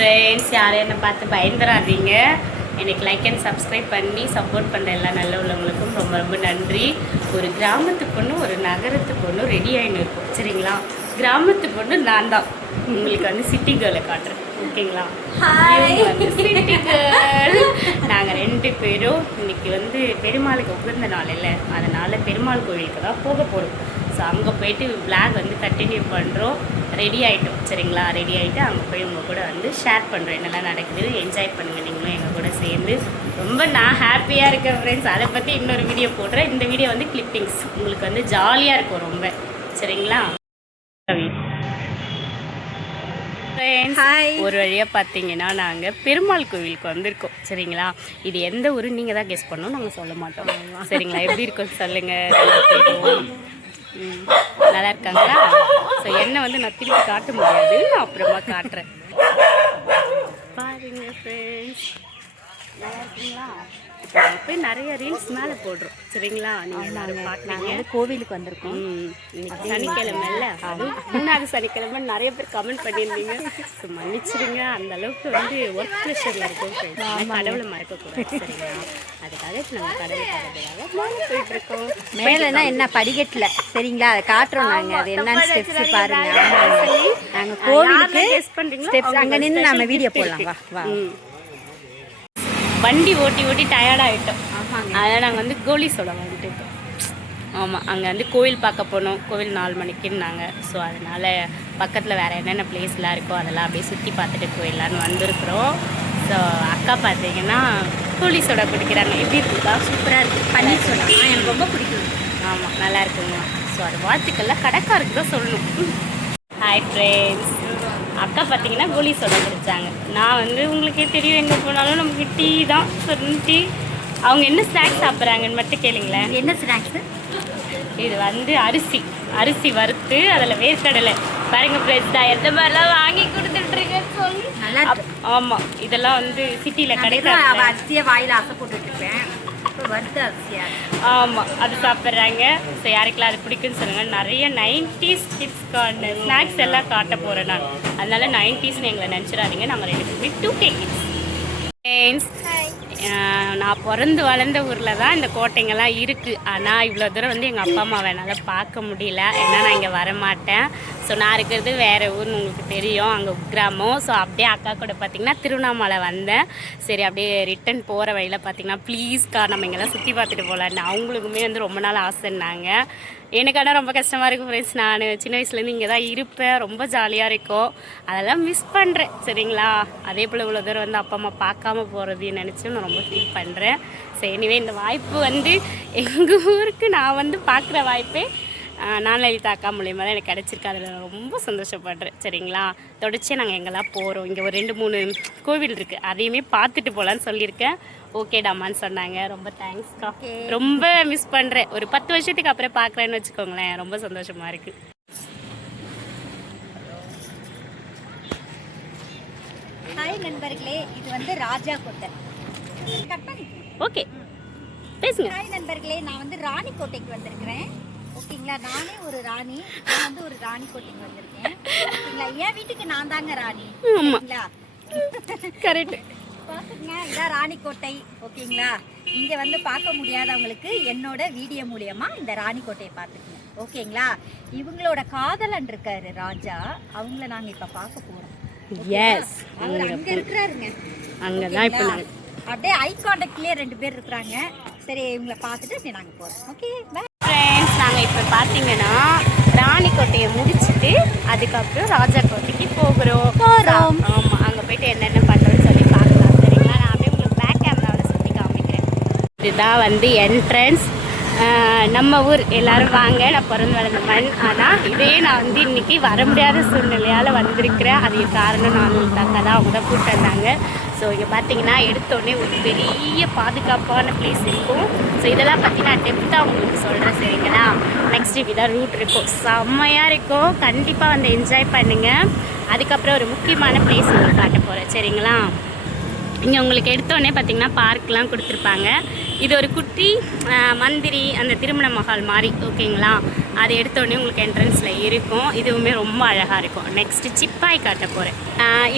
Friends யாரும் என்னை பார்த்து பயந்துடாதீங்க எனக்கு லைக் அண்ட் சப்ஸ்கிரைப் பண்ணி சப்போர்ட் பண்ணுற எல்லா நல்ல உள்ளவங்களுக்கும் ரொம்ப ரொம்ப நன்றி. ஒரு கிராமத்து பொண்ணு ஒரு நகரத்து பொண்ணு ரெடி ஆகின்னு இருக்கும். சரிங்களா? கிராமத்து பொண்ணு நான் தான். உங்களுக்கு வந்து சிட்டி கேர்ளை காட்டுறேன். ஓகேங்களா? சிட்டி கேர்ள் நாங்கள் ரெண்டு பேரும் இன்னைக்கு வந்து பெருமாளுக்கு உகந்த நாள் இல்லை. அதனால் பெருமாள் கோவிலுக்கு தான் போக போகிறோம் ஸோ அங்கே போயிட்டு vlog வந்து கண்டினியூ பண்ணுறோம் ரெடி ஆகிட்டோம் சரிங்களா? ரெடி ஆகிட்டு அங்கே போய் உங்கள் கூட வந்து ஷேர் பண்ணுறோம் என்னெல்லாம் நடக்குது என்ஜாய் பண்ணுங்கள் நீங்களும் எங்கள் கூட சேர்ந்து. ரொம்ப நான் ஹாப்பியாக இருக்கேன் ஃப்ரெண்ட்ஸ் அதை பற்றி இன்னொரு வீடியோ போடுறேன். இந்த வீடியோ வந்து கிளிப்பிங்ஸ் உங்களுக்கு வந்து ஜாலியாக இருக்கும் ரொம்ப. சரிங்களா? ஒரு வழியாக பார்த்தீங்கன்னா நாங்கள் பெருமாள் கோவிலுக்கு வந்திருக்கோம். சரிங்களா? இது எந்த ஊர் நீங்கள் தான் கெஸ் பண்ணணும். நாங்கள் சொல்ல மாட்டோம். சரிங்களா? எப்படி இருக்கும் சொல்லுங்கள் நல்லா இருக்காங்களா ஸோ என்ன வந்து நான் திருப்பி காட்ட முடியாது. அப்புறமா காட்டுறேன். பாருங்க ஃப்ரெண்ட்ஸ் நல்லா இருக்குங்களா? போய் நிறைய ரீல்ஸ் மேலே போடுறோம். சரிங்களா? நீங்கள் எல்லாரும் நாங்கள் வந்து கோவிலுக்கு வந்திருக்கோம். இன்னைக்கு சனிக்கிழமை இல்ல? அதுவும் மூணாவது சனிக்கிழமை நிறைய பேர் கமெண்ட் பண்ணியிருந்தீங்க. ஸோ மன்னிச்சிடுங்க அந்த அளவுக்கு வந்து ஒர்க் ப்ரெஷரில் இருக்கும் கடவுளை மறக்கக்கூடாது. சரிங்களா? அதுக்காக நாங்கள் கடவுளை மேலே போயிட்டு இருக்கோம். மேலனா என்ன படிக்கட்டில்? சரிங்களா? அதை காட்டுறோம் நாங்க. அது என்னன்னு ஸ்டெப்ஸ் பாருங்க. ஆமாங்க. நாங்க கோவிலுக்கு ஸ்டெப்ஸ் அங்க நின்று நம்ம வீடியோ போடலாம். வா வா. வண்டி ஓட்டி ஓட்டி டயர்ட் ஆகிட்டோம் ஆமாங்க. அதனால் நாங்கள் வந்து கோலி சோடா வாங்கிட்டு இருக்கோம். ஆமாம் அங்கே வந்து கோவில் பார்க்க போனோம். கோவில் நாலு மணிக்குன்னாங்க. ஸோ அதனால் பக்கத்தில் வேறு என்னென்ன பிளேஸ்லாம் இருக்கோ அதெல்லாம் அப்படியே சுற்றி பார்த்துட்டு போயிடலான்னு வந்திருக்கிறோம். ஸோ அக்கா பார்த்தீங்கன்னா கோலி சோடா குடிக்கிறாங்க. எப்படி இருக்குக்கா? சூப்பராக இருக்கு. பன்னீர் சோடா எனக்கு ரொம்ப பிடிக்கும். ஆமாம் நல்லா இருக்குங்க ஸோ அது வாழ்த்துக்கள்லாம் கடைக்காருக்கு தான் சொல்லணும். ஹாய் ஃப்ரெண்ட்ஸ் அக்கா பார்த்தீங்கன்னா கோலி சோடா குடித்தாங்க நான் வந்து உங்களுக்கே தெரியும் எங்கே போனாலும் நமக்கு டீ தான் டீ. அவங்க என்ன ஸ்நாக்ஸ் சாப்பிட்றாங்கன்னு மட்டும் கேளுங்களேன். என்ன ஸ்நாக்ஸ் இது வந்து அரிசி. அரிசி வறுத்து அதில் வேர்க்கடலை. பாருங்க ஃப்ரெஷ் தான் எந்த மாதிரிலாம் வாங்கி கொடுத்துட்ருக்கேன்னு சொல்லி. ஆமாம் இதெல்லாம் வந்து சிட்டியில் கிடைக்காது. அரிசியை வாயில ஆசை போட்டுட்டு இருப்பேன் இப்போ வறுத்த அரிசியா ஆமாம் அது சாப்பிட்றாங்க. ஸோ யாருக்கெல்லாம் அது பிடிக்குன்னு சொல்லுங்கள் நிறைய நைன்டிஸ் கிட்ஸ்க்கான ஸ்நாக்ஸ் எல்லாம் காட்ட போகிறேன் நான். அதனால நைன்டிஸ்னு எங்களை நினச்சிடாதீங்க. நாங்கள் ரெண்டு பேருமே டூ கே கிட்ஸ் நான் பிறந்து வளர்ந்த ஊரில் தான் இந்த கோட்டைங்கெல்லாம் இருக்குது ஆனால் இவ்வளோ தூரம் வந்து எங்கள் அப்பா அம்மாவை என்னால் பார்க்க முடியல. ஏன்னா நான் இங்கே வரமாட்டேன். ஸோ நான் இருக்கிறது வேறு ஊர்னு உங்களுக்கு தெரியும். அங்கே கிராமம். ஸோ அப்படியே அக்கா கூட பார்த்திங்கன்னா திருவண்ணாமலை வந்தேன். சரி அப்படியே ரிட்டன் போகிற வழியில் பார்த்தீங்கன்னா ப்ளீஸ்க்கா நம்ம இங்கெல்லாம் சுற்றி பார்த்துட்டு போகலான்னு அவங்களுக்குமே வந்து ரொம்ப நாள் ஆசைன்னாங்க. எனக்கு ஆனால் ரொம்ப கஷ்டமாக இருக்கும் ஃப்ரெண்ட்ஸ் நான் சின்ன வயசுலேருந்து இங்கே தான் இருப்பேன். ரொம்ப ஜாலியாக இருக்கும். அதெல்லாம் மிஸ் பண்ணுறேன் சரிங்களா? அதே போல் இவ்வளோ தூரம் வந்து அப்பா அம்மா பார்க்காம போகிறது நினச்சும் நான் ரொம்ப ஃபீல் பண்ணுறேன் சரி இனிமேல் இந்த வாய்ப்பு வந்து எங்கள் ஊருக்கு நான் வந்து பார்க்குற வாய்ப்பே நான் லலிதா அக்கா மூலியமாக தான் எனக்கு கிடச்சிருக்கு. அதில் ரொம்ப சந்தோஷப்படுறேன். சரிங்களா? தொடர்ச்சியாக நாங்கள் எங்கெல்லாம் போகிறோம் இங்கே ஒரு ரெண்டு மூணு கோவில் இருக்குது அதையுமே பார்த்துட்டு போகலான்னு சொல்லியிருக்கேன். ஓகேடாமான்னு சொன்னாங்க. ரொம்ப தேங்க்ஸ்க்கா ரொம்ப மிஸ் பண்ணுறேன் ஒரு பத்து வருஷத்துக்கு அப்புறம் பார்க்குறேன்னு வச்சுக்கோங்களேன். ரொம்ப சந்தோஷமாக இருக்குது ஹாய் நண்பர்களே இது வந்து ராஜா கோட்டை. ஓகே பேசுங்க. ஹாய் நண்பர்களே நான் வந்து ராணிக்கோட்டைக்கு வந்திருக்கிறேன். ஓகேங்களா? நானே ஒரு ராணி. நான் வந்து ஒரு ராணிக்கோட்டைக்கு வந்திருக்கேன். ஓகேங்களா? என் வீட்டுக்கு நான் தாங்க ராணி. ஓகேங்களா? கரெக்ட் பார்த்துங்க இதான் ராணிக்கோட்டை ஓகேங்களா? இங்க வந்து பார்க்க முடியாதவங்களுக்கு என்னோட வீடியோ மூலியமா இந்த ராணிக்கோட்டையை பார்த்துக்கங்க ஓகேங்களா? இவங்களோட காதலன் இருக்காரு ராஜா. அவங்கள நாங்க இப்ப பார்க்க போறோம். எஸ் அவர் அங்க இருக்கிறாருங்க. அங்கே தான் இப்போ? நாங்கள் அப்படியே ஐ கான்டாக்ட்லயே ரெண்டு பேர் இருக்கிறாங்க. சரி இவங்கள பார்த்துட்டு அப்படியே நாங்க போறோம். ஓகே பை ஃப்ரெண்ட்ஸ் நாங்கள் இப்போ பார்த்தீங்கன்னா ராணிக்கோட்டையை முடிச்சுட்டு அதுக்கப்புறம் ராஜா கோட்டைக்கு போகிறோம். ஆமாம் அங்கே போயிட்டு என்னென்ன பண்ணுறோம்னு சொல்லி பார்க்கலாம். சரிங்களா? நான் அப்படியே உங்களுக்கு பேக் கேமராவில் சுற்றி காமிக்கிறேன். இதுதான் வந்து என்ட்ரன்ஸ் நம்ம ஊர். எல்லாரும் வாங்க நான் பிறந்து வளர்ந்த மண் ஆனால் இதே நான் வந்து இன்னைக்கு வர முடியாத சூழ்நிலையால் வந்திருக்கிறேன். அதுக்கு காரணம் நான் தாக்கா தான் அவங்க தான் கூப்பிட்டு வந்தாங்க. ஸோ இங்கே பார்த்தீங்கன்னா எடுத்தோடனே ஒரு பெரிய பாதுகாப்பான பிளேஸ் இருக்கும். ஸோ இதெல்லாம் பற்றி நான் டெப்த்தாக உங்களுக்கு சொல்கிறேன் சரிங்களா? நெக்ஸ்ட் இப்படிதான் ரூட் இருக்கும். செம்மையாக இருக்கும். கண்டிப்பாக வந்து என்ஜாய் பண்ணுங்கள் அதுக்கப்புறம் ஒரு முக்கியமான பிளேஸ் உங்களுக்கு காட்ட போகிறேன் சரிங்களா? இங்கே உங்களுக்கு எடுத்தோடனே பார்த்தீங்கன்னா பார்க்லாம் கொடுத்துருப்பாங்க. இது ஒரு குட்டி மந்திரி அந்த திருமண மஹால் மாதிரி ஓகேங்களா அது எடுத்தோடனே உங்களுக்கு என்ட்ரன்ஸில் இருக்கும். இதுவுமே ரொம்ப அழகாக இருக்கும். நெக்ஸ்ட்டு சிப்பாய் காட்ட போகிறேன்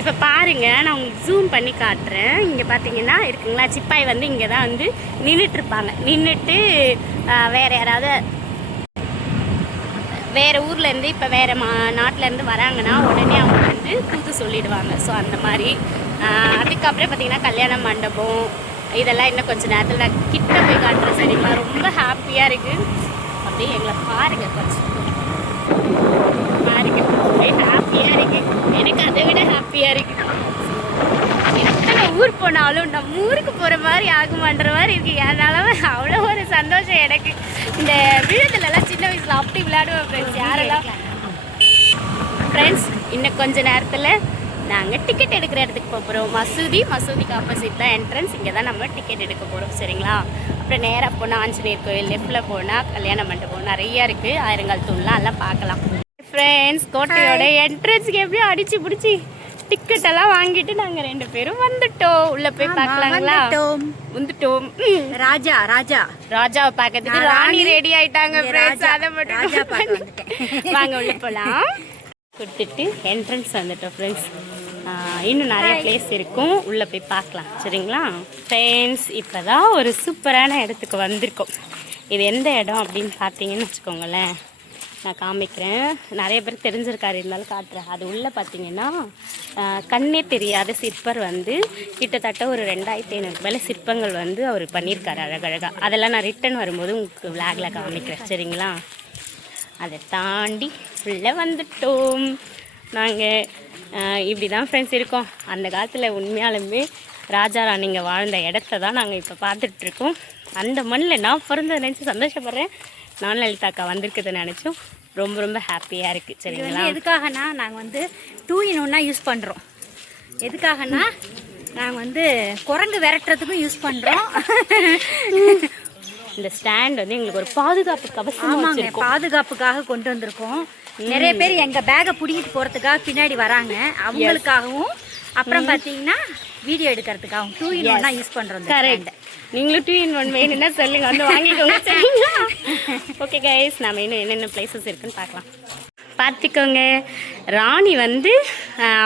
இப்போ பாருங்கள் நான் உங்களுக்கு ஜூம் பண்ணி காட்டுறேன். இங்கே பார்த்தீங்கன்னா இருக்குங்களா சிப்பாய் வந்து இங்கே தான் வந்து நின்றுட்டுருப்பாங்க நின்றுட்டு வேறு யாராவது வேறு ஊர்லேருந்து இப்போ வேறு மா நாட்டிலேருந்து வராங்கன்னா உடனே அவங்க வந்து கூத்து சொல்லிடுவாங்க. ஸோ அந்த மாதிரி அதுக்கப்புறம் பார்த்தீங்கன்னா கல்யாண மண்டபம் இதெல்லாம் இன்னும் கொஞ்சம் நேரத்தில் நான் கிட்ட போய் காட்டுறேன் சரிங்களா? ரொம்ப ஹாப்பியாக இருக்குது அப்படியே எங்களை பாருங்க கொஞ்சம். பாருங்க. ஒரே ஹாப்பியாக இருக்குது எனக்கு அதை விட ஹாப்பியாக இருக்குது எத்தனை ஊர் போனாலும் நம்ம ஊருக்கு போகிற மாதிரி ஆகுமான்ற மாதிரி இருக்கு. அதனால அவ்வளோ ஒரு சந்தோஷம் எனக்கு. இந்த விழுதுலலாம் சின்ன வயசில் அப்படி விளையாடுவேன் ஃப்ரெண்ட்ஸ் யாரெல்லாம்? ஃப்ரெண்ட்ஸ் இன்னும் கொஞ்ச நேரத்தில் நாங்கள் டிக்கெட் எடுக்கிற இடத்துக்கு போக போகிறோம் மசூதி மசூதிக்கு ஆப்போசிட் தான் என்ட்ரன்ஸ் இங்கே தான் நம்ம டிக்கெட் எடுக்க போகிறோம் சரிங்களா? அப்புறம் நேராக போனால் ஆஞ்சநேயர் கோயில் லெஃப்டில் போனால் கல்யாண மண்டபம் நிறைய இருக்குது ஆயிரங்கால் தூண்லாம் எல்லாம் பார்க்கலாம். ஃப்ரெண்ட்ஸ் கோட்டையோட என்ட்ரன்ஸ்க்கு எப்படியும் அடிச்சு பிடிச்சி டிக்கெட் எல்லாம் வாங்கிட்டு நாங்கள் ரெண்டு பேரும் வந்துட்டோம். உள்ளே போய் பார்க்கலாங்களா? வந்துட்டோம். ராஜா ராஜா. ராஜாவை பார்க்கறதுக்கு ராணி. ரெடி ஆயிட்டாங்க ஃப்ரெண்ட்ஸ். அதை மட்டும். வாங்க உள்ள போலாம். கொடுத்துட்டு என்ட்ரன்ஸ் வந்துட்டோம் ஃப்ரெண்ட்ஸ் இன்னும் நிறைய பிளேஸ் இருக்கும். உள்ளே போய் பார்க்கலாம். சரிங்களா? ஃப்ரெண்ட்ஸ் இப்போ தான் ஒரு சூப்பரான இடத்துக்கு வந்திருக்கோம். இது எந்த இடம் அப்படின்னு பார்த்தீங்கன்னு வச்சுக்கோங்களேன். நான் காமிக்கிறேன். நிறைய பேர் தெரிஞ்சிருக்காரு இருந்தாலும் காட்டுறேன். அது உள்ளே பார்த்தீங்கன்னா கண்ணே தெரியாத சிற்பர் வந்து கிட்டத்தட்ட ஒரு ரெண்டாயிரத்தி ஐநூறுக்கு மேலே சிற்பங்கள் வந்து அவர் பண்ணியிருக்காரு அழகழகாக அதெல்லாம் நான் ரிட்டன் வரும்போது உங்களுக்கு விளாக்ல காமிக்கிறேன். சரிங்களா? அதை தாண்டி உள்ளே வந்துட்டோம். நாங்கள் இப்படி தான் ஃப்ரெண்ட்ஸ் இருக்கோம். அந்த காலத்தில் உண்மையாலுமே ராஜா ராணிங்க வாழ்ந்த இடத்த தான் நாங்கள் இப்போ பார்த்துட்ருக்கோம் அந்த மண்ணில் நான் பிறந்ததை நினச்சி சந்தோஷப்படுறேன். நான் லலிதாக்கா வந்திருக்குதை நினச்சும் ரொம்ப ரொம்ப ஹாப்பியாக இருக்குது சரிங்களா? எதுக்காகனா நாங்கள் வந்து டூ இன் ஒன்னா யூஸ் பண்ணுறோம் எதுக்காகனா நாங்கள் வந்து குரங்கு விரட்டுறதுக்கும் யூஸ் பண்ணுறோம் இந்த ஸ்டாண்ட் வந்து எங்களுக்கு ஒரு பாதுகாப்பு வச்சுருக்கோம். பாதுகாப்புக்காக கொண்டு வந்திருக்கோம். நிறைய பேர் எங்க பேக்கை பிடிக்கிட்டு போறதுக்காக பின்னாடி வராங்க. அவங்களுக்காகவும் அப்புறம் பாத்தீங்கன்னா வீடியோ எடுக்கிறதுக்காகவும் டூ இன் ஒன்னா யூஸ் பண்றோம் கரெக்ட் நீங்களும் டூ இன் ஒன் வேணும்னா சொல்லுங்க வந்து வாங்கிக்கோங்க சரிங்களா? ஓகே கைஸ் நாம இன்னும் என்னென்ன பிளேசஸ் இருக்குன்னு பார்க்கலாம். பார்த்துக்கோங்க ராணி வந்து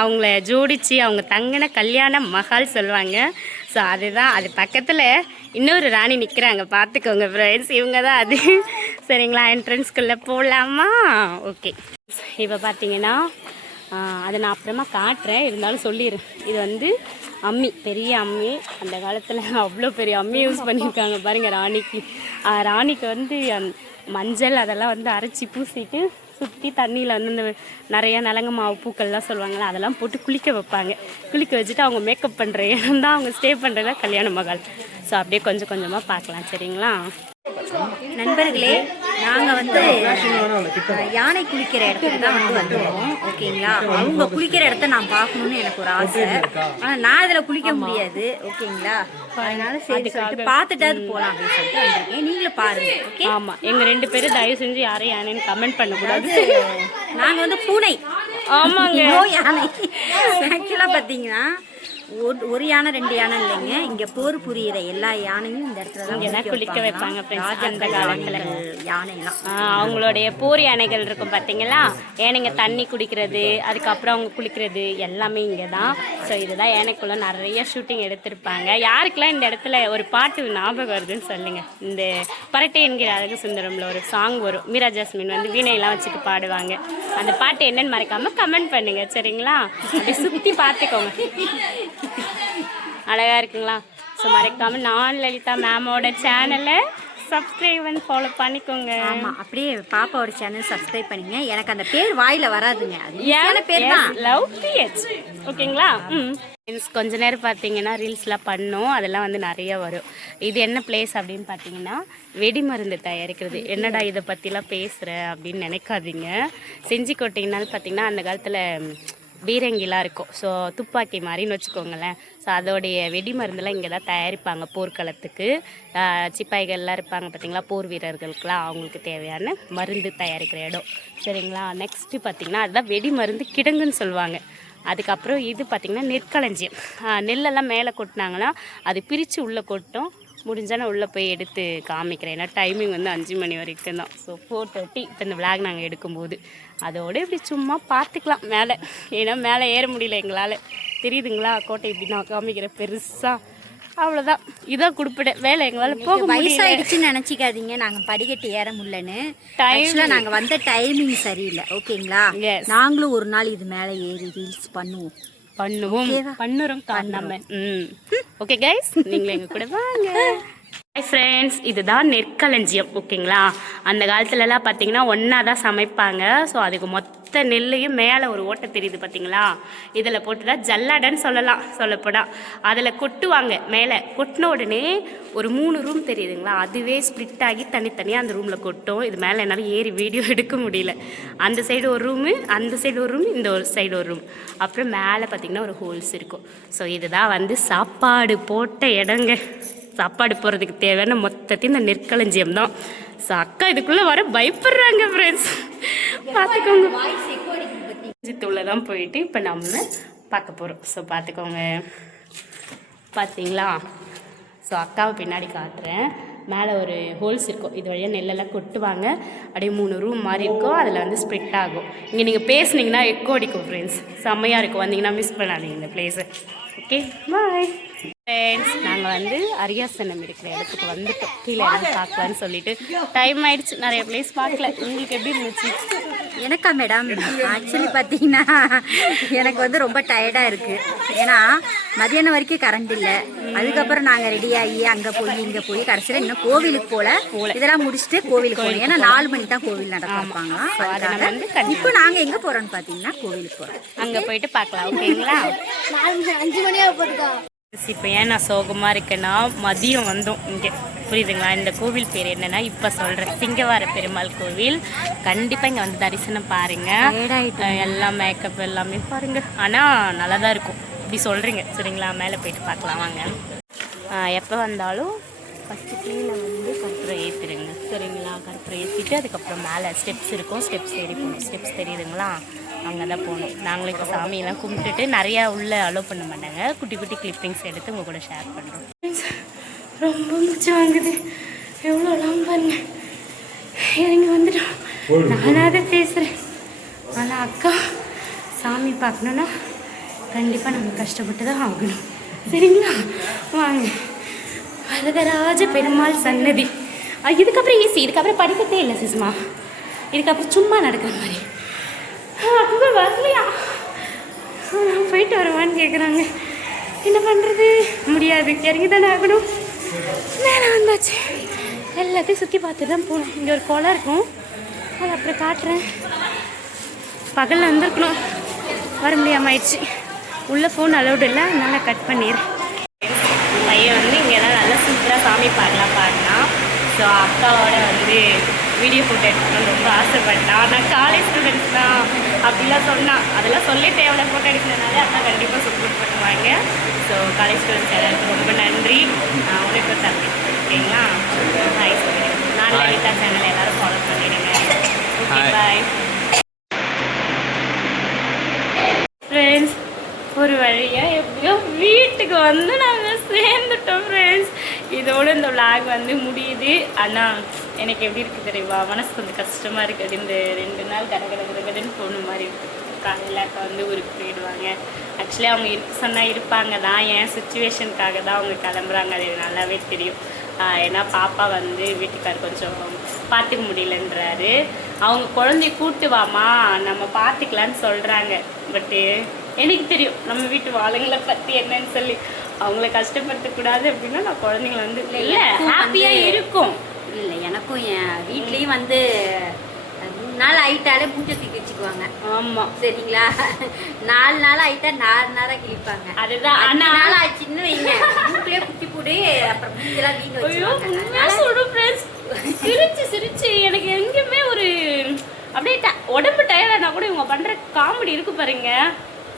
அவங்கள ஜோடிச்சு அவங்க தங்கின கல்யாண மகால் சொல்லுவாங்க. ஸோ அதுதான் அது பக்கத்தில் இன்னொரு ராணி நிற்கிறாங்க பார்த்துக்கோங்க ஃப்ரெண்ட்ஸ் இவங்க தான் அது. சரிங்களா? என்ட்ரன்ஸ்குள்ளே போகலாமா ஓகே இப்போ பார்த்தீங்கன்னா அதை நான் அப்புறமா காட்டுறேன். இருந்தாலும் சொல்லிடுறேன் இது வந்து அம்மி பெரிய அம்மி. அந்த காலத்தில் அவ்வளோ பெரிய அம்மி யூஸ் பண்ணியிருக்காங்க பாருங்கள் ராணிக்கு. ராணிக்கு வந்து மஞ்சள் அதெல்லாம் வந்து அரைச்சி பூசிட்டு சுற்றி தண்ணியில் வந்து இந்த நிறையா நலங்கு மாவு பூக்கள்லாம் சொல்லுவாங்கள்ல அதெல்லாம் போட்டு குளிக்க வைப்பாங்க. குளிக்க வச்சுட்டு அவங்க மேக்கப் பண்ணுற இடம் தான் அவங்க ஸ்டே பண்ணுறதா கல்யாண மகால் ஸோ அப்படியே கொஞ்சம் கொஞ்சமாக பார்க்கலாம் சரிங்களா? நண்பர்களே நாங்க வந்து யானை குளிக்கிற இடத்துக்கு தான் வந்து வந்திருக்கோம் ஓகேங்களா? அவங்க குளிக்கிற இடத்த நான் பார்க்கணும்னு எனக்கு ஒரு ஆசை. ஆனா நான் இதுல குளிக்க முடியாது. ஓகேங்களா? அதனால சரி சொல்லிட்டு பார்த்துட்டாது போலாம் அப்படின்னு சொல்லிட்டு வந்திருக்கேன். நீங்களும் பாருங்க ஓகே? ஆமாம் எங்கள் ரெண்டு பேரும் தயவு செஞ்சு யாரையும் யானைன்னு கமெண்ட் பண்ணக்கூடாது. நாங்க வந்து பூனை. ஆமாங்க. யானை. ஆக்சுவலா பாத்தீங்கன்னா ஒரு ஒரு யானை ரெண்டு யானை இல்லைங்க. இங்க போர் புரியிற எல்லா யானையும் இந்த இடத்துல குளிக்க வைப்பாங்க அந்த காலத்துல. யானைலாம். அவங்களுடைய போர் யானைகள் இருக்கும் பார்த்தீங்களா யானைங்க தண்ணி குடிக்கிறது அதுக்கப்புறம் அவங்க குளிக்கிறது எல்லாமே இங்கே தான் ஸோ இதுதான் யானைக்குள்ள நிறைய ஷூட்டிங் எடுத்திருப்பாங்க. யாருக்கெல்லாம் இந்த இடத்துல ஒரு பாட்டு ஞாபகம் வருதுன்னு சொல்லுங்க. இந்த பரட்டை என்கிற அழகு சுந்தரம்ல ஒரு சாங் வரும். மீரா ஜாஸ்மின் வந்து வீணையெல்லாம் வச்சுட்டு பாடுவாங்க. அந்த பாட்டு என்னன்னு மறக்காம கமெண்ட் பண்ணுங்க சரிங்களா? அப்படி சுற்றி பார்த்துக்கோங்க. அழகா இருக்குங்களா? ஸோ மறக்காம நான் லலிதா மேமோட சேனலை சப்ஸ்கிரைப் அண்ட் ஃபாலோ பண்ணிக்கோங்க. ஆமா அப்படியே பாப்பாவோட சேனல் சப்ஸ்கிரைப் பண்ணுங்க. எனக்கு அந்த பேர் வாயில வராதுங்க. ஈஸியான பேர் தான் லவ் பிஹெச் ஓகேங்களா? ம். Friends, கொஞ்ச நேரம் பார்த்தீங்கன்னா ரீல்ஸ்லாம் பண்ணோம். அதெல்லாம் வந்து நிறைய வரும். இது என்ன பிளேஸ் அப்படின்னு பார்த்தீங்கன்னா வெடிமருந்து தயாரிக்கிறது. என்னடா இதை பற்றிலாம் பேசுகிற அப்படின்னு நினைக்காதீங்க. செஞ்சிக்கோட்டைனாலும் பார்த்தீங்கன்னா அந்த காலத்தில் பீரங்கிலாம் இருக்கும். ஸோ துப்பாக்கி மாதிரின்னு வச்சுக்கோங்களேன். ஸோ அதோடைய வெடி மருந்தெல்லாம் இங்கே தான் தயாரிப்பாங்க போர்க்களத்துக்கு. சிப்பாய்கள்லாம் இருப்பாங்க பார்த்தீங்களா? போர் வீரர்களுக்கெல்லாம் அவங்களுக்கு தேவையான மருந்து தயாரிக்கிற இடம். சரிங்களா? நெக்ஸ்ட்டு பார்த்தீங்கன்னா அதுதான் வெடி மருந்து கிடங்குன்னு சொல்லுவாங்க. அதுக்கப்புறம் இது பார்த்திங்கன்னா நெற்களஞ்சியம். நெல்லெல்லாம் மேலே கொட்டினாங்கன்னா அது பிரித்து உள்ளே கொட்டும். முடிஞ்சால் நான் உள்ளே போய் எடுத்து காமிக்கிறேன். ஏன்னா டைமிங் வந்து அஞ்சு மணி வரைக்கும் தான். ஸோ ஃபோர் தேர்ட்டி இப்போ இந்த விளாக் நாங்கள் எடுக்கும்போது. அதோட இப்படி சும்மா பார்த்துக்கலாம் மேலே. ஏன்னா மேலே ஏற முடியல எங்களால். தெரியுதுங்களா? கோட்டை இப்படி நான் காமிக்கிறேன் பெருசாக அவ்வளோதான் இதான் குறிப்பிட வேலை. எங்களால் போக முடியல. வயசாயிடுச்சுன்னு நினைச்சிக்காதீங்க. நாங்க படிக்கட்டு ஏற முடியலன்னு. Time- ஆக்சுவலா நாங்க வந்த டைமிங் சரியில்லை. ஓகேங்களா. நாங்களும் ஒரு நாள் இது மேல ஏறி ரீல்ஸ் பண்ணுவோம். பண்ணுவோம். பண்ணுறோம் காணாம ம். ஓகே கைஸ் நீங்களும் எங்கள் கூட வாங்க. ஹாய் ஃப்ரெண்ட்ஸ் இதுதான் நெற்களஞ்சியம் ஓகேங்களா அந்த காலத்துலலாம் பார்த்தீங்கன்னா ஒன்றா தான் சமைப்பாங்க. ஸோ அதுக்கு மொத்த நெல்லையும் மேலே ஒரு ஓட்டை தெரியுது பார்த்தீங்களா இதில் போட்டு தான் ஜல்லடன்னு சொல்லலாம் சொல்லப்போனால் அதில் கொட்டுவாங்க மேலே கொட்டின உடனே ஒரு மூணு ரூம் தெரியுதுங்களா? அதுவே ஸ்ப்ளிட் ஆகி தனித்தனியாக அந்த ரூமில் கொட்டும். இது மேலே என்னால் ஏறி வீடியோ எடுக்க முடியல. அந்த சைடு ஒரு ரூமு அந்த சைடு ஒரு ரூம் இந்த ஒரு சைடு ஒரு ரூம் அப்புறம் மேலே பார்த்தீங்கன்னா ஒரு ஹோல்ஸ் இருக்கும். ஸோ இதுதான் வந்து சாப்பாடு போட்ட இடங்க. சாப்பாடு போகிறதுக்கு தேவையான மொத்தத்தையும் இந்த நெற்களஞ்சியம் தான். ஸோ அக்கா இதுக்குள்ளே வர பயப்படுறாங்க ஃப்ரெண்ட்ஸ் பார்த்துக்கோங்க தூள தான் போயிட்டு இப்போ நம்ம பார்க்க போகிறோம் ஸோ பார்த்துக்கோங்க பார்த்தீங்களா ஸோ அக்காவை பின்னாடி காட்டுறேன். மேலே ஒரு ஹோல்ஸ் இருக்கும். இது வழியாக நெல்லெல்லாம் கொட்டுவாங்க. அப்படியே மூணு ரூம் மாதிரி இருக்கும். அதில் வந்து ஸ்ப்ரிட் ஆகும். இங்கே நீங்கள் பேசுனீங்கன்னா எக்கோ அடிக்கும் ஃப்ரெண்ட்ஸ் செம்மையாக இருக்கும். வந்தீங்கன்னா மிஸ் பண்ணாதீங்க இந்த பிளேஸை ஓகே பாய் நாங்கள் வந்து அரியாசனம் இருக்கிற இடத்துக்கு வந்துட்டோம். கீழே இருந்து பார்க்கலான்னு சொல்லிட்டு. டைம் ஆயிடுச்சு. நிறைய பிளேஸ் பார்க்கல. உங்களுக்கு எப்படி இருந்துச்சு? எனக்கா மேடம் ஆக்சுவலி பார்த்தீங்கன்னா எனக்கு வந்து ரொம்ப டயர்டாக இருக்குது ஏன்னா மதியானம் வரைக்கும் கரண்ட் இல்லை. அதுக்கப்புறம் நாங்கள் ரெடி ஆகி அங்கே போய் இங்கே போய் கடைசியில் இன்னும் கோவிலுக்கு போல. இதெல்லாம் முடிச்சுட்டு கோவிலுக்கு போகணும் ஏன்னா நாலு மணிக்கு தான் கோவில் நடப்பாங்க இப்போ நாங்கள் எங்கே போகிறோம்னு பார்த்தீங்கன்னா கோவிலுக்கு போகிறோம் அங்கே போயிட்டு பார்க்கலாம். ஓகேங்களா அஞ்சு மணியாக போட்டுக்கா இப்போ ஏன் நான் சோகமாக இருக்கேன்னா மதியம் வந்தோம் இங்கே. புரியுதுங்களா? இந்த கோவில் பேர் என்னன்னா இப்போ சொல்கிறேன் சிங்கவார பெருமாள் கோவில். கண்டிப்பாக இங்கே வந்து தரிசனம் பாருங்கள் எல்லாம் மேக்கப் எல்லாமே பாருங்கள் ஆனால் நல்லா தான் இருக்கும். இப்படி சொல்கிறீங்க சரிங்களா? மேலே போயிட்டு பார்க்கலாம். வாங்க. எப்போ வந்தாலும் ஃபஸ்ட்டு கீழே வந்து கற்பூரம் ஏற்றிடுங்க சரிங்களா? கற்பூரம் ஏற்றிட்டு அதுக்கப்புறம் மேலே ஸ்டெப்ஸ் இருக்கும். ஸ்டெப்ஸ் ஏறி போகணும். ஸ்டெப்ஸ் தெரியுதுங்களா? அங்கே தான் போகணும். நாங்களும் இப்போ சாமியெல்லாம் கும்பிட்டுட்டு நிறையா உள்ளே அலோவ் பண்ண மாட்டாங்க. குட்டி குட்டி கிளிப்பிங்ஸ் எடுத்து உங்கள் கூட ஷேர் பண்ணுறோம் ரொம்ப மூச்சு வாங்குது. எவ்வளோலாம் பாருங்க. இறங்கி வந்துட்டோம். நானாவது பேசுகிறேன் ஆனால் அக்கா சாமி பார்க்கணுன்னா கண்டிப்பாக நம்ம கஷ்டப்பட்டு தான் ஆகணும். சரிங்களா? வாங்க. வரதராஜ பெருமாள் சன்னதி. இதுக்கப்புறம் ஈஸி இதுக்கப்புறம் படிக்கத்தே இல்லை சிஸ்மா. இதுக்கப்புறம் சும்மா நடக்கிற மாதிரி. ஆ, வரலையா? போயிட்டு வருவான்னு கேட்குறாங்க என்ன பண்ணுறது முடியாது. இறங்கி தானே ஆகணும். மேலே வந்தாச்சு. எல்லாத்தையும் சுற்றி பார்த்து தான் போகணும். இங்கே ஒரு குளம் இருக்கும். அது அப்புறம் காட்டுறேன். பகலில் வந்திருக்கணும். வர முடியாமல் ஆயிடுச்சு. உள்ளே ஃபோன் அலௌடு இல்லை. அதனால் கட் பண்ணிடுறேன். பையன் வந்து இங்கே தான் நல்லா சூப்பராக சாமி பாடலாம் பாடினான் ஸோ அக்காவோட வந்து வீடியோ ஃபோட்டோ எடுக்கணும்னு ரொம்ப ஆசைப்பட்டான். நான் காலேஜ் ஸ்டூடெண்ட்ஸ் தான் அப்படிலாம் சொன்னான் அதெல்லாம் சொல்லி தேவையில்ல ஃபோட்டோ எடுக்கிறதுனால அக்கா கண்டிப்பாக சப்போர்ட் பண்ணுவாங்க. ஸோ காலேஜ் ஸ்டூடெண்ட்ஸ் எல்லாருக்கும் ரொம்ப நன்றி. நான் உங்களுக்கு தம்பி ஓகேங்களா? ஹாய் சொல்லுங்கள் நான் லலிதா சேனல் எல்லாரும் ஃபாலோ பண்ணிடுங்க. ஓகே. பாய் ஃப்ரெண்ட்ஸ் ஒரு வழியாக எப்படியோ வீட்டுக்கு வந்து நாங்கள் சேர்ந்துட்டோம் ஃப்ரெண்ட்ஸ் இதோட இந்த vlog வந்து முடியுது. ஆனால் எனக்கு எப்படி இருக்குது தெரியுமா? மனசு கொஞ்சம் கஷ்டமாக இருக்குது இந்த ரெண்டு நாள் கட கட கட கடன்னு போன மாதிரி இருக்குது காலையில் அக்கா வந்து ஊருக்கு போயிடுவாங்க. ஆக்சுவலி அவங்க இருக்க சொன்னால் இருப்பாங்க. தான் என் சுச்சுவேஷனுக்காக தான் அவங்க கிளம்புறாங்க. அது நல்லாவே தெரியும். ஏன்னா பாப்பா வந்து வீட்டுக்கார் கொஞ்சம் பார்த்துக்க முடியலன்றாரு. அவங்க குழந்தைய கூட்டு வாமா நம்ம பார்த்துக்கலான்னு சொல்கிறாங்க பட்டு எனக்கு தெரியும். நம்ம வீட்டு ஆளுங்களை பற்றி என்னன்னு சொல்லி. அவங்கள கஷ்டப்படுத்தக்கூடாது அப்படின்னா நான் குழந்தைங்கள வந்து இல்லை ஹாப்பியாக இருக்கும். இல்லை எனக்கும் என் வீட்லேயும் வந்து நாள் ஆயிட்டாலே மூஞ்ச தூக்கி வச்சுக்குவாங்க. ஆமாம் சரிங்களா? நாலு நாள் ஆயிட்டா நாலு நேரம் கிழிப்பாங்க. அதுதான். ஆனால் நாள் ஆச்சுன்னு வைங்க. மூக்கிலே குட்டி போடு அப்புறம் மூஞ்செல்லாம் வீங்க வச்சுருவாங்க. சிரிச்சு சிரிச்சு. எனக்கு எங்கேயுமே ஒரு அப்படியே ட- உடம்பு டயர்டானா கூட இவங்க பண்ற காமெடி இருக்கு பாருங்க.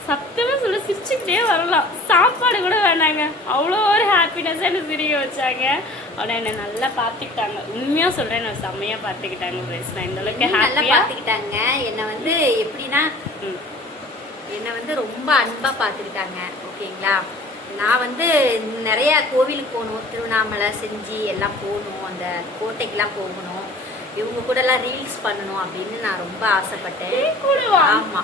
சத்தமா சொல்ல சிரிச்சுக்கிட்டே வரலாம். சாப்பாடு கூட வேணாங்க. அவ்வளோ ஒரு ஹாப்பினஸ் என்ன சிரிக்க வச்சாங்க. ஆனால் என்னை நல்லா பார்த்துக்கிட்டாங்க. உண்மையாக சொல்கிறேன் நான் செம்மையாக பார்த்துக்கிட்டாங்க ஃப்ரெண்ட்ஸ் நான் இந்த அளவுக்கு நல்லா பார்த்துக்கிட்டாங்க. என்னை வந்து எப்படின்னா என்னை வந்து ரொம்ப அன்பாக பார்த்துருக்காங்க ஓகேங்களா? நான் வந்து நிறைய கோவிலுக்கு போகணும். திருவண்ணாமலை செஞ்சு எல்லாம் போகணும். அந்த கோட்டைக்கெல்லாம் போகணும். இவங்க கூடலாம் ரீல்ஸ் பண்ணணும் அப்படின்னு நான் ரொம்ப ஆசைப்பட்டேன்? ஆமா.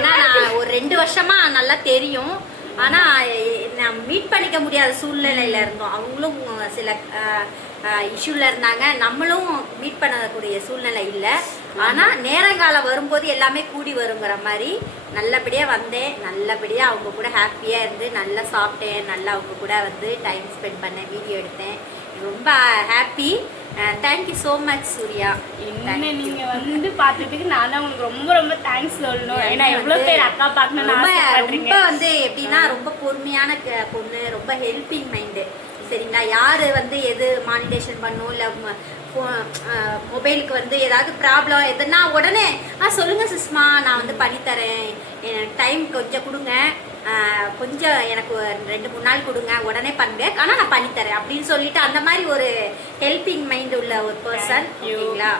ஏன்னா நான் ஒரு ரெண்டு வருஷமா நல்லா தெரியும். ஆனால் நான் மீட் பண்ணிக்க முடியாத சூழ்நிலையில் இருந்தோம். அவங்களும் சில இஷ்யூவில் இருந்தாங்க. நம்மளும் மீட் பண்ணக்கூடிய சூழ்நிலை இல்லை. ஆனா நேரங்காலம் வரும்போது எல்லாமே கூடி வருங்கிற மாதிரி நல்லபடியா வந்தேன். நல்லபடியா அவங்க கூட ஹாப்பியா இருந்து நல்லா சாப்பிட்டேன். நல்லா அவங்க கூட வந்து டைம் ஸ்பெண்ட் பண்ணேன் வீடியோ எடுத்தேன். ரொம்ப happy thank you so much Surya. என்ன Thank you. நீங்க வந்து பார்த்ததுக்கு நான் தான் உங்களுக்கு ரொம்ப ரொம்ப தேங்க்ஸ் சொல்லணும். ஏன்னா வந்து பேர் அக்கா பார்க்கணும்னு ரொம்ப வந்து எப்படின்னா ரொம்ப பொறுமையான பொண்ணு ரொம்ப ஹெல்பிங் மைண்டு சரிங்களா? யாரு வந்து எது மானிட்டேஷன் பண்ணும்? இல்லை மொபைலுக்கு வந்து ஏதாவது ப்ராப்ளம் எதுனா உடனே ஆ சொல்லுங்க சிஸ்மா நான் வந்து பண்ணித்தரேன். டைம் கொஞ்சம் கொடுங்க. கொஞ்சம் எனக்கு ரெண்டு மூணு நாள் கொடுங்க. உடனே பண்ணுங்க. ஆனால் நான் பண்ணித்தரேன். அப்படின்னு சொல்லிட்டு அந்த மாதிரி ஒரு ஹெல்பிங் மைண்ட் உள்ள ஒரு பர்சன். ஓகேங்களா?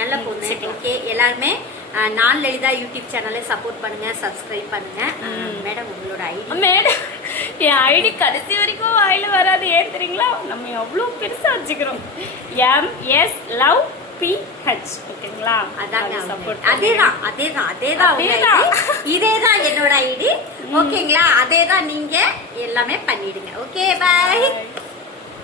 நல்ல பொண்ணு. ஓகே எல்லாருமே நான் லலிதா யூடியூப் சேனலை சப்போர்ட் பண்ணுங்க சப்ஸ்கிரைப் பண்ணுங்க. ம். மேடம் உங்களோட ஐடி. மேடம் என் ஐடி கடைசி வரைக்கும் வாயில வராது ஏன் தெரியுங்களா நம்ம எவ்வளோ பெருசா வச்சுக்கிறோம். M S love P H ஓகேங்களா? அதாங்க சப்போர்ட் அதேதான் அதேதான் அதேதான் உங்க அதேதான். ID. இதேதான் என்னோட ஐடி. ஓகேங்களா? அதேதான் நீங்க எல்லாமே பண்ணிடுங்க. Okay bye.